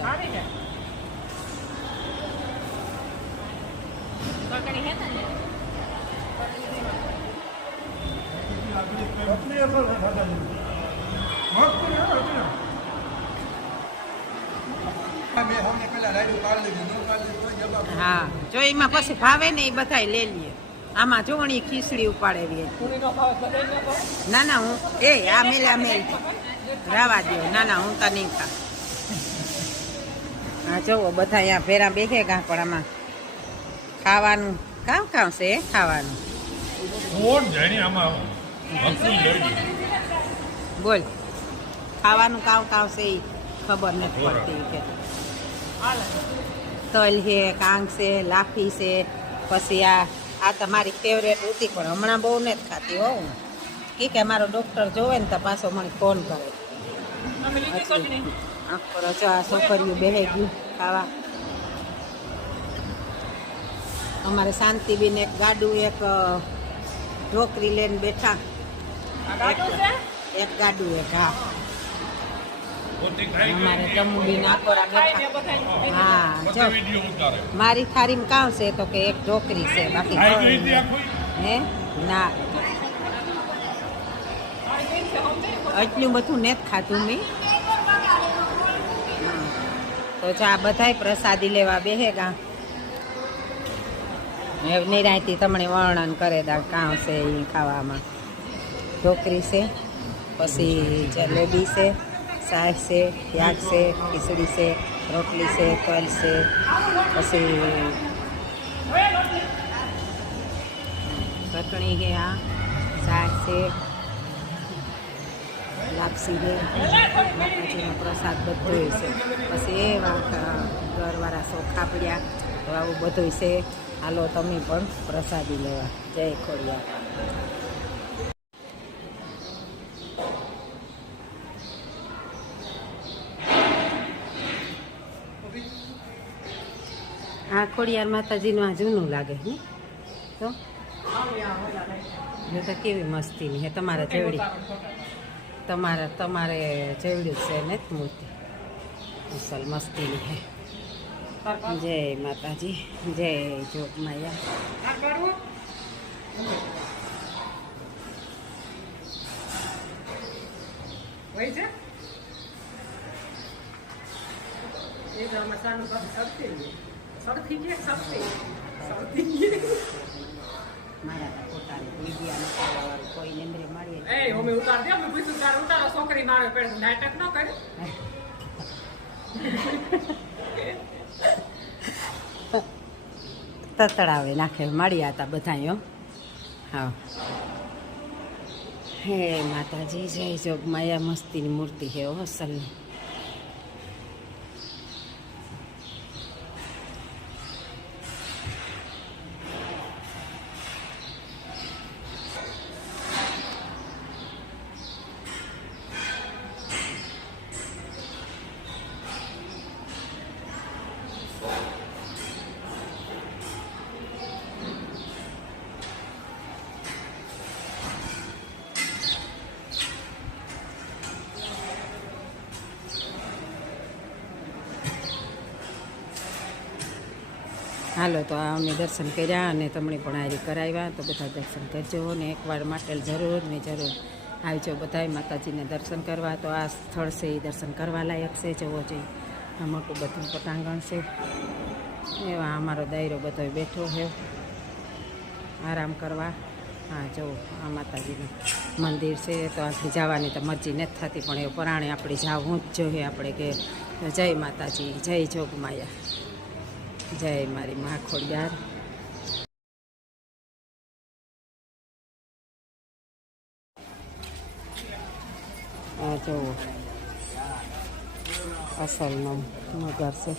તો હા જો એમાં પછી ભાવે ને એ બધા લઈ લઈએ. આમાં જોણી ખીચડી ઉપાડેલી ના ના હું આ મેલા મેલ રાવા દો. ના ના હું તો નહીં ખા. હા જોવો બધા અહીંયા ભેરા બેસે ગા પણ આમાં ખાવાનું કામ છે ખાવાનું. બોલ ખાવાનું કામ છે એ ખબર નથી પડતી કે તલ છે કાંગ છે લાફી છે. પછી આ તમારી ફેવરેટ હતી પણ હમણાં બહુ નથી ખાતી હોઉં કે મારો ડૉક્ટર જોવે ને તો પાછો મને ફોન કરે. આ છોકરીઓ બેહી ગયું ખાવા. અમારે શાંતિબેન એક ગાડું એક ઢોકરી લઈને બેઠા. એક ગાડું એક હા અમારે જમુબેન આકોરા બેઠા. હા જો મારી થારીમાં કામ છે તો કે એક ઢોકરી છે બાકી હે ના એટલું બધું નથી ખાતું મેં. તો ચા બધાય પ્રસાદી લેવા બેહે ગા. નિરાયતી તમને વર્ણન કરે દા કામ છે એ ખાવામાં. ઢોકરી છે પછી જલેબી છે શાક છે યાક છે ખીચડી છે રોટલી છે તલ છે પછી ચટણી છે આ શાક છે લાપસી છે માતાજીનો પ્રસાદ બધો છે. પછી એવા ઘરવાળા ચોખા પડ્યા તો આવું બધું છે. હાલો તમે પણ પ્રસાદી લેવા. જય ખોડિયાર. આ ખોડિયાર માતાજીનું આ જૂનું લાગે ને તો કેવી મસ્તીની હે. તમારે જેવડી તમારે જેવડી છે ને મૂર્તિ અસલ મસ્તીની હે. જય માતાજી જય જોગ માયા. મારા પોતાની વિદ્યા કોઈ નિંદ્રે મળીએ છોકરી મારે નાટક ન કરે. તતડાવે નાખે મળ્યા હતા બધા. હા હે માતાજી જય જોગ માયા. મસ્તીની મૂર્તિ છે અસલની. હાલો તો અમે દર્શન કર્યા અને તમને પણ હારી કરાવ્યા. તો બધા દર્શન કરજો ને એકવાર માટે જરૂર ને જરૂર આવજો બધા માતાજીને દર્શન કરવા. તો આ સ્થળ છે એ દર્શન કરવા લાયક છે. જવો જોઈએ આ મોટું બધું પટાંગણ છે. એવા અમારો દાયરો બધો બેઠો છે આરામ કરવા. હા જુઓ આ માતાજીનું મંદિર છે. તો આથી જવાની તો મરજી નથી થતી પણ એ પરાણે આપણે જવું જ જોઈએ આપણે કે જય માતાજી જય જોગમાયા જય મારી મા ખોડિયાર. આ જુઓ અસલનો નગર છે.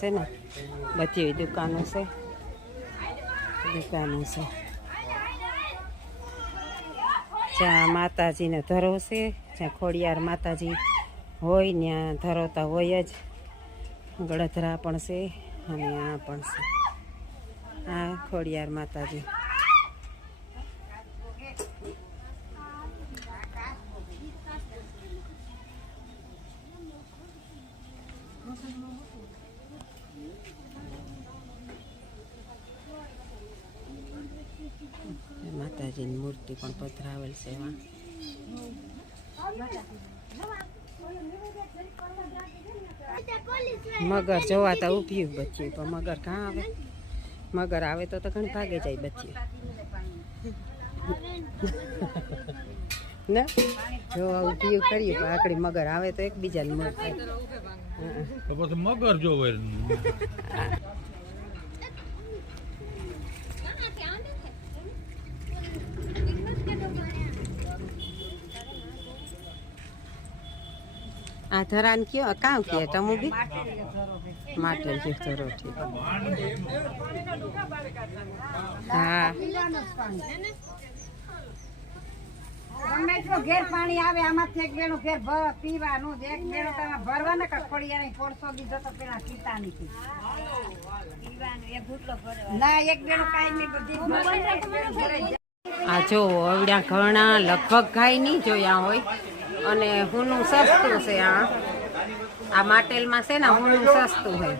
છે ને બધી દુકાનો છે. દુકાનો છે. જ્યાં માતાજીને ધરો છે, જ્યાં ખોડિયાર માતાજી હોય ત્યાં ધરોતા હોય જ. ગળધરા પણ છે અને આ પણ છે. આ ખોડિયાર માતાજી. માતાજીની મૂર્તિ પણ પધરાવેલ છે એમાં. મગર જોવા તો ઉભ્યું બચ્યું પણ મગર કાં આવે? મગર આવે તો ઘણી ભાગે જાય બચ્યું ને. જોવા ઉભ્યું કર્યું પણ આકડી મગર આવે તો એકબીજાને મર થાય. તો પછી મગર જોવે. આ ધરાન કયો કાં કે તમુ બી માટેલ કે ધરો ઠીક. હા ગમે એટલો ઘેર પાણી આવે આમાંથી એક બેનો ઘેર પીવાનું એક બેનો તમે ભરવાના કે ખોડિયાની 400 દીધો તો પેલા પીતા નથી. ના એક બેનો કાઈ નહીં બધી. આ જો આવડ્યા ઘણા લગભગ ગાય નહીં જોયા હોય અને હુંનું સસ્તું છે. આ માટેલમાં છે ને હુંનું સસ્તું છે,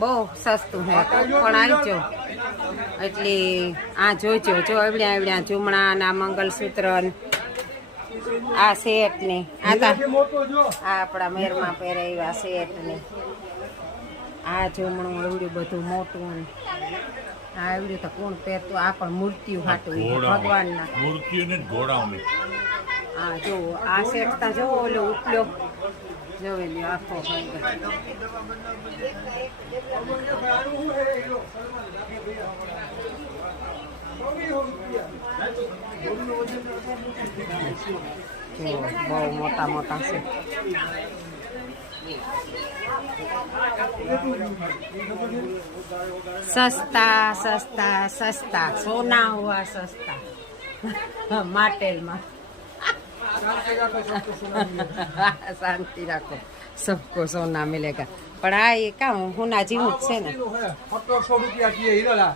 બહુ સસ્તું છે. પણ આવજો એટલે આ જોજો. જો આવડ્યા આવડ્યા જુમણા ના મંગલસૂત્ર આ સેટ ને આ આપણા મેરમાં પહેરે એવા સેટ ને આ જુમણું એવડું બધું મોટું. આ એવડું તો કોણ પહેરતું? આ પણ મૂર્તિઓ હાટું ભગવાનના મૂર્તિઓને ઘોડાઓને. હા જો આ સેટ તા જો ઓલો ઉપલ્યો જોવે લ્યો આખો જો બહુ મોટા મોટા છે. સસ્તા સસ્તા સસ્તા સોના હુઆ સસ્તા માટેલમાં. શાંતિ રાખો, સબકો સોના મિલેગા. પણ આ એ કામ હોના જેવું જ છે ને. 1700 રૂપિયા કીએ હીરા